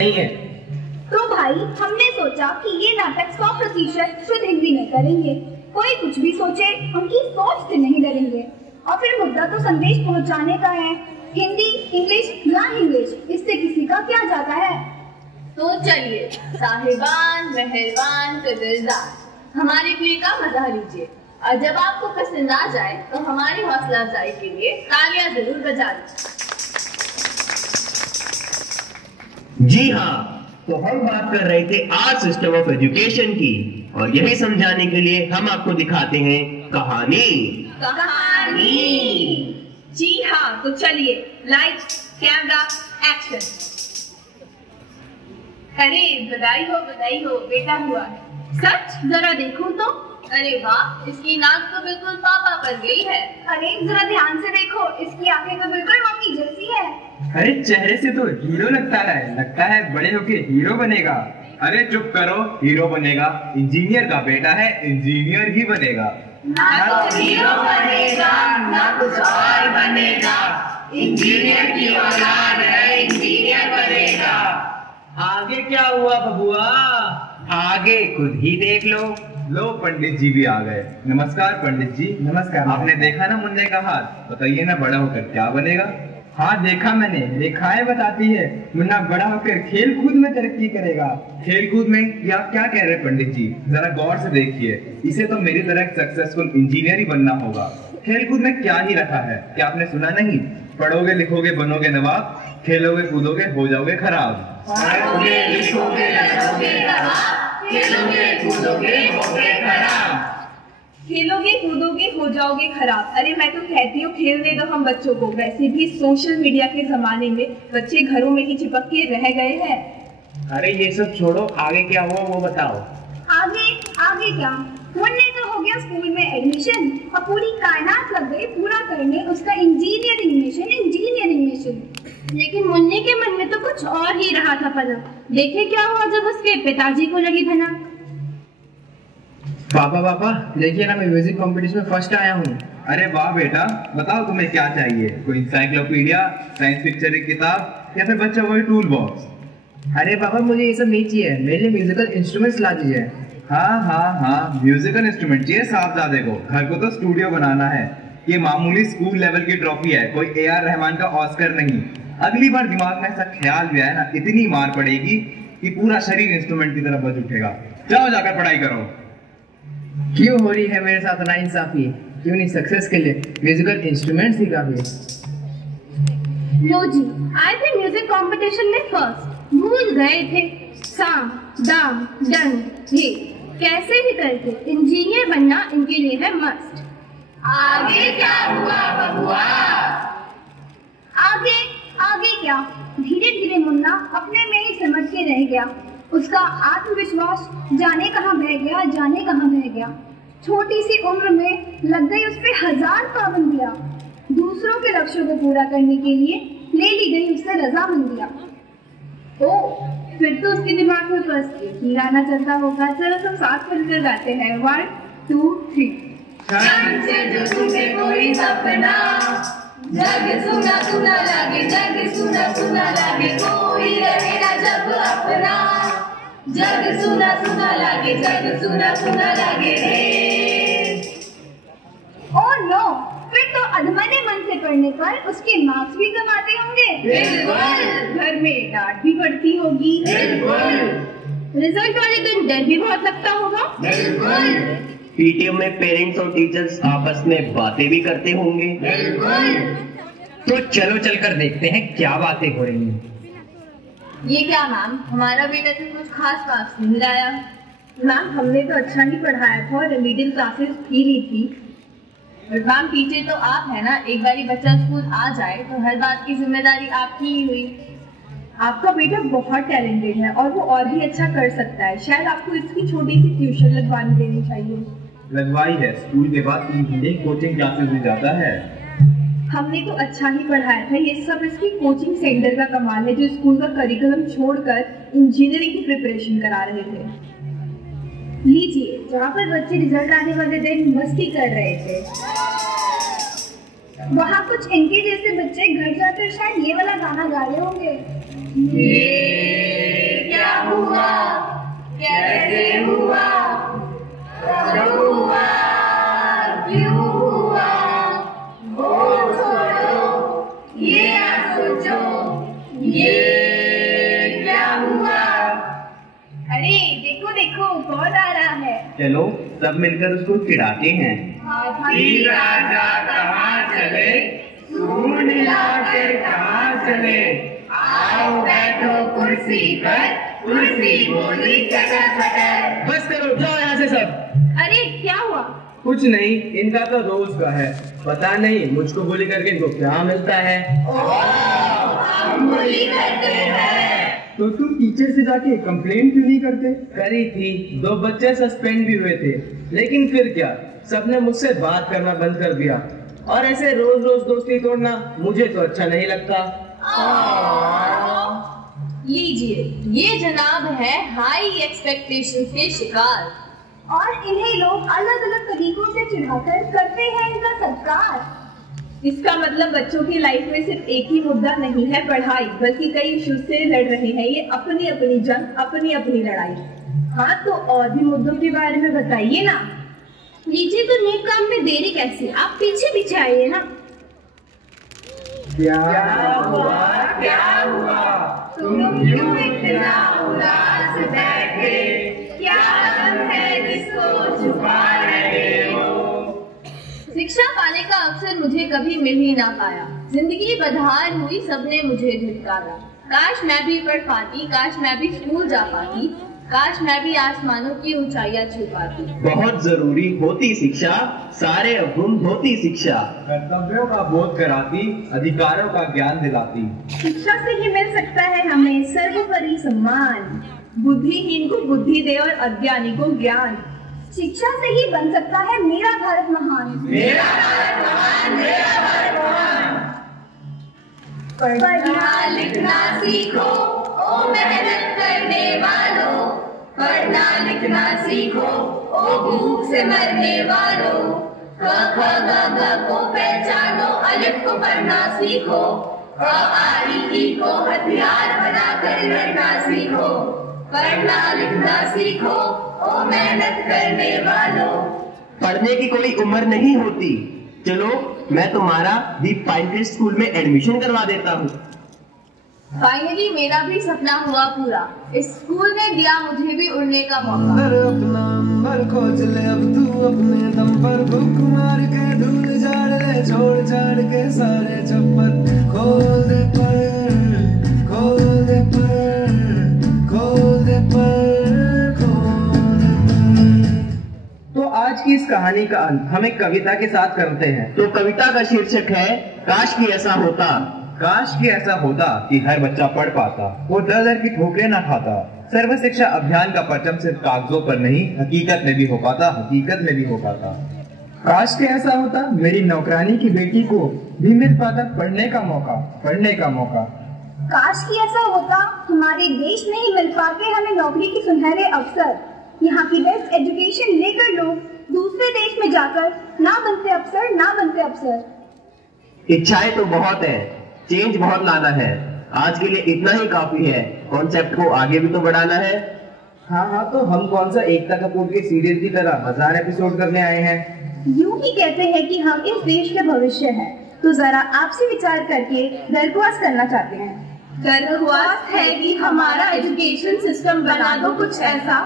नहीं है। तो भाई हमने सोचा कि ये नाटक 100% शुद्ध हिंदी में करेंगे। कोई कुछ भी सोचे, उनकी सोच से नहीं डरेंगे। और फिर मुद्दा तो संदेश पहुंचाने का है। हिंदी, इंग्लिश या इंग्लिश, इससे किसी का क्या जाता है। तो चलिए साहिबान, मेहरबान, कदरदान, हमारे प्ले का मजा लीजिए। और जब आपको पसंद आ जाए तो हमारी हौसला अफजाई के लिए तालियां जरूर बजा दीजिए। जी हाँ, तो हम बात कर रहे थे आर सिस्टम ऑफ एजुकेशन की, और यही समझाने के लिए हम आपको दिखाते हैं कहानी। जी हाँ, तो चलिए लाइट, कैमरा, एक्शन। अरे बधाई हो, बेटा हुआ है। सच? जरा देखूं तो। अरे वाह, इसकी नाक तो बिल्कुल पापा पर गई है। अरे जरा ध्यान से देखो, इसकी आंखें तो बिल्कुल मम्मी जैसी है। अरे चेहरे से तो हीरो लगता है बड़े होके हीरो बनेगा। अरे चुप करो, हीरो बनेगा? इंजीनियर का बेटा है, इंजीनियर ही बनेगा। ना तो हीरो बनेगा, ना कुछ और बनेगा। इंजीनियर की औलाद है, इंजीनियर बनेगा। आगे क्या हुआ बबुआ? आगे खुद ही देख लो। लो पंडित जी भी आ गए। नमस्कार पंडित जी। नमस्कार। आपने देखा ना मुन्ने का हाथ, बताइए ना बड़ा होकर क्या बनेगा? हाँ देखा मैंने, रेखाएं बताती है मुन्ना बड़ा होकर खेल कूद में तरक्की करेगा। खेल कूद में? ये आप क्या कह रहे हैं पंडित जी? जरा गौर से देखिए, इसे तो मेरी तरह एक सक्सेसफुल इंजीनियर ही बनना होगा। खेल कूद में क्या ही रखा है? क्या आपने सुना नहीं? पढ़ोगे लिखोगे बनोगे नवाब, खेलोगे कूदोगे हो जाओगे खराब। पढ़ोगे लिखोगे बनोगे नवाब, खेलोगे कूदोगे होगे खराब। खेलोगे कूदोगे हो जाओगे खराब। अरे मैं तो कहती हूँ खेलने दो हम बच्चों को। वैसे भी सोशल मीडिया के जमाने में बच्चे घरों में ही चिपक के रह गए हैं। अरे ये सब छोड़ो, आगे क्या हुआ वो बताओ। आगे क्या, मुन्ने तो हो गया स्कूल में एडमिशन, और पूरी कायनात लग गई पूरा करने उसका इंजीनियरिंग मिशन। लेकिन मुन्ने के मन में तो कुछ और ही रहा था पनक। देखे क्या हुआ जब उसके पिताजी को लगी भनक। पापा देखिए ना, मैं म्यूजिक कंपटीशन में फर्स्ट आया हूँ। अरे वाह बेटा, बताओ तुम्हें क्या चाहिए? कोई इंसाइक्लोपीडिया, साइंस पिक्चर की किताब, या फिर बच्चों को टूल बॉक्स? अरे पापा मुझे ये सब नहीं चाहिए, मेरे लिए म्यूजिकल इंस्ट्रूमेंट्स ला दीजिए। हाँ, म्यूजिकल इंस्ट्रूमेंट चाहिए साहबजादे को। घर को तो स्टूडियो बनाना है। ये मामूली स्कूल लेवल की ट्रॉफी है, कोई AR रहमान का ऑस्कर नहीं। अगली बार दिमाग में ऐसा ख्याल भी आया ना, इतनी मार पड़ेगी कि पूरा शरीर इंस्ट्रूमेंट की तरफ बज उठेगा। जाओ जाकर पढ़ाई करो। क्यों हो रही है मेरे साथ नाइंसाफी? क्यों नहीं सक्सेस के लिए म्यूजिकल इंस्ट्रूमेंट्स ही काफी। लो जी, आए थे म्यूजिक कंपटीशन में फर्स्ट, भूल गए थे साम दाम डन हे। कैसे भी करके इंजीनियर बनना इनके लिए है मस्ट। आगे क्या हुआ बबुआ? आगे क्या, धीरे धीरे मुन्ना अपने में ही सिमट के रह गया। उसका आत्मविश्वास जाने कहाँ बह गया। छोटी सी उम्र में लग गई उस पे 1000 पाबंदियां। दूसरों के लक्ष्यों को पूरा करने के लिए ले ली गई उससे रजामंदियां। फिर तो उसके दिमाग में बस एक ही गाना चलता होगा। चलो सब साथ मिलकर गाते हैं। 1 2 3। से जो तुझे कोई सपना, जग सुना लागे, जग सुना लागे, कोई रहे ना जब अपना। जग सुना लागे, जग सुना लागे रे। ओह नो, फिर तो अधमने मन से पढ़ने पर उसके मार्क्स भी कम आते होंगे। बिल्कुल, घर में डांट भी पड़ती होगी। बिल्कुल, रिजल्ट वाले दिन डर भी बहुत लगता होगा। बिल्कुल, PTM में पेरेंट्स और टीचर्स आपस में बातें भी करते होंगे। बिल्कुल। तो चलो चलकर देखते हैं क्या बातें हो रही हैं। ये क्या मैम, हमारा बेटा तो कुछ खास मार्क्स नहीं लाया। मैम हमने तो अच्छा ही पढ़ाया था और रिमीडियल क्लासेस भी ली थी। मैम टीचर तो आप है ना, एक बारी बच्चा स्कूल आ जाए तो हर बात की जिम्मेदारी आपकी ही हुई। आपका बेटा बहुत टैलेंटेड है और वो और भी अच्छा कर सकता है। शायद आपको इसकी छोटी सी ट्यूशन लगवानी देनी चाहिए। लगवाई है, स्कूल के बाद 3 घंटे कोचिंग क्लासेस में जाता है। हमने तो अच्छा ही पढ़ाया था। ये सब इसकी कोचिंग सेंटर का कमाल है जो स्कूल का करिकुलम छोड़कर इंजीनियरिंग की प्रिपरेशन करा रहे थे। लीजिए, जहाँ पर बच्चे रिजल्ट आने वाले दिन मस्ती कर रहे थे, वहाँ कुछ इनके जैसे बच्चे घर जाकर शायद ये वाला गाना गा रहे होंगे। देखो कौन आ रहा है। चलो सब मिलकर उसको चिढ़ाते हैं। राजा कहाँ चले, सूंड हिलाकर कहाँ चले, आओ बैठो कुर्सी पर, कुर्सी बोली चटर चटर। बस करो, जाओ यहाँ से सब। अरे क्या हुआ? कुछ नहीं, इनका तो रोज का है। पता नहीं मुझको bully करके इनको क्या मिलता है। हम bully करते हैं। तो तुम टीचर से जाके कंप्लेंट क्यों नहीं करते? करी थी, 2 बच्चे सस्पेंड भी हुए थे, लेकिन फिर क्या, सबने मुझसे बात करना बंद कर दिया। और ऐसे रोज रोज दोस्ती तोड़ना मुझे तो अच्छा नहीं लगता। लीजिए, ये जनाब है हाई एक्सपेक्टेशंस के शिकार, और इन्हें लोग अलग अलग तरीकों से चिढ़ाकर करते हैं इनका सत्कार। इसका मतलब बच्चों की लाइफ में सिर्फ एक ही मुद्दा नहीं है पढ़ाई, बल्कि कई इश्यूज से लड़ रहे हैं ये अपनी अपनी जंग, अपनी अपनी लड़ाई। हाँ, तो और भी मुद्दों के बारे में बताइए ना। लीजिए, तो नेक काम में देरी कैसी, आप पीछे पीछे आइए ना। क्या हुआ? तुम क्यों इतना उदास बैठे? क्या गम है जिसको छुपा रहे हो? शिक्षा पाने का अवसर मुझे कभी मिल ही ना पाया। जिंदगी बदहाल हुई, सबने मुझे धिक्कारा। काश मैं भी पढ़ पाती, काश मैं भी स्कूल जा पाती, काश मैं भी आसमानों की ऊंचाइयां छू पाती। बहुत जरूरी होती शिक्षा, सारे अवगुण होती शिक्षा। कर्तव्यों का बोध कराती, अधिकारों का ज्ञान दिलाती। शिक्षा से ही मिल सकता है हमें सर्वोपरि सम्मान। बुद्धिहीन को बुद्धि दे और अज्ञानी को ज्ञान। शिक्षा से ही बन सकता है मेरा भारत महान। मेरा भारत महान, मेरा भारत महान। पढ़ना लिखना सीखो, ओ मेहनत करने वालों। पढ़ना लिखना सीखो, ओ भूख से मरने वालों। क ख ग घ को पहचानो, अलिफ को पढ़ना सीखो। अ आ इ ई को हथियार बनाकर लड़ना सीखो। पढ़ना लिखना सीखो, ओ मेहनत करने वालों। पढ़ने की कोई उम्र नहीं होती। चलो मैं तुम्हारा दी पाइन स्कूल में एडमिशन करवा देता हूँ। फाइनली मेरा भी सपना हुआ पूरा। इस स्कूल ने दिया मुझे भी उड़ने का मौका। अपना अंबर खोज ले, अब तू अपने दम पर भूख मार के धूल झाड़ ले, छोड़ छाड़ के सारे चप्पल खोल दे पर, खोल दे पर, खोल दे पर, खोल दे पर। तो आज की इस कहानी का अंत हम एक कविता के साथ करते हैं। तो कविता का शीर्षक है काश की ऐसा होता। काश कि ऐसा होता कि हर बच्चा पढ़ पाता, वो दर दर की ठोकरें ना खाता। सर्व शिक्षा अभियान का परचम सिर्फ कागजों पर नहीं, हकीकत में भी हो पाता, हकीकत में भी हो पाता। काश के ऐसा होता मेरी नौकरानी की बेटी को भी मिल पाता पढ़ने का मौका, पढ़ने का मौका। काश की ऐसा होता हमारे देश में ही मिल पाते हमें नौकरी के सुनहरे अवसर। यहाँ की बेस्ट एजुकेशन लेकर लोग दूसरे देश में जाकर ना बनते अफसर, ना बनते अफसर। इच्छाएं तो बहुत है, चेंज बहुत लाना है। आज के लिए इतना ही काफी है, कॉन्सेप्ट को आगे भी तो बढ़ाना है। हाँ, तो हम कौन सा एकता कपूर के सीरियल की तरह 1000 एपिसोड करने आए हैं। यूं ही कहते हैं कि हम इस देश के भविष्य हैं, तो जरा आपसे विचार करके दरख्वास्त करना चाहते हैं। दरख्वास्त है कि हमारा एजुकेशन सिस्टम बना दो कुछ ऐसा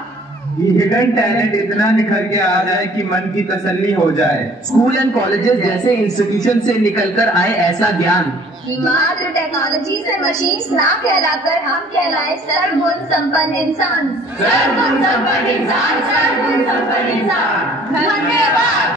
हिडन टैलेंट इतना निखर के आ जाए कि मन की तसल्ली हो जाए। स्कूल एंड कॉलेजेस जैसे इंस्टीट्यूशन से निकलकर आए ऐसा ज्ञान। मात्र टेक्नोलॉजी से मशीन्स ना कहलाकर हम कहलाए सर्वगुण संपन्न इंसान। सर्वगुण संपन्न इंसान, सर्वगुण संपन्न इंसान। धन्यवाद।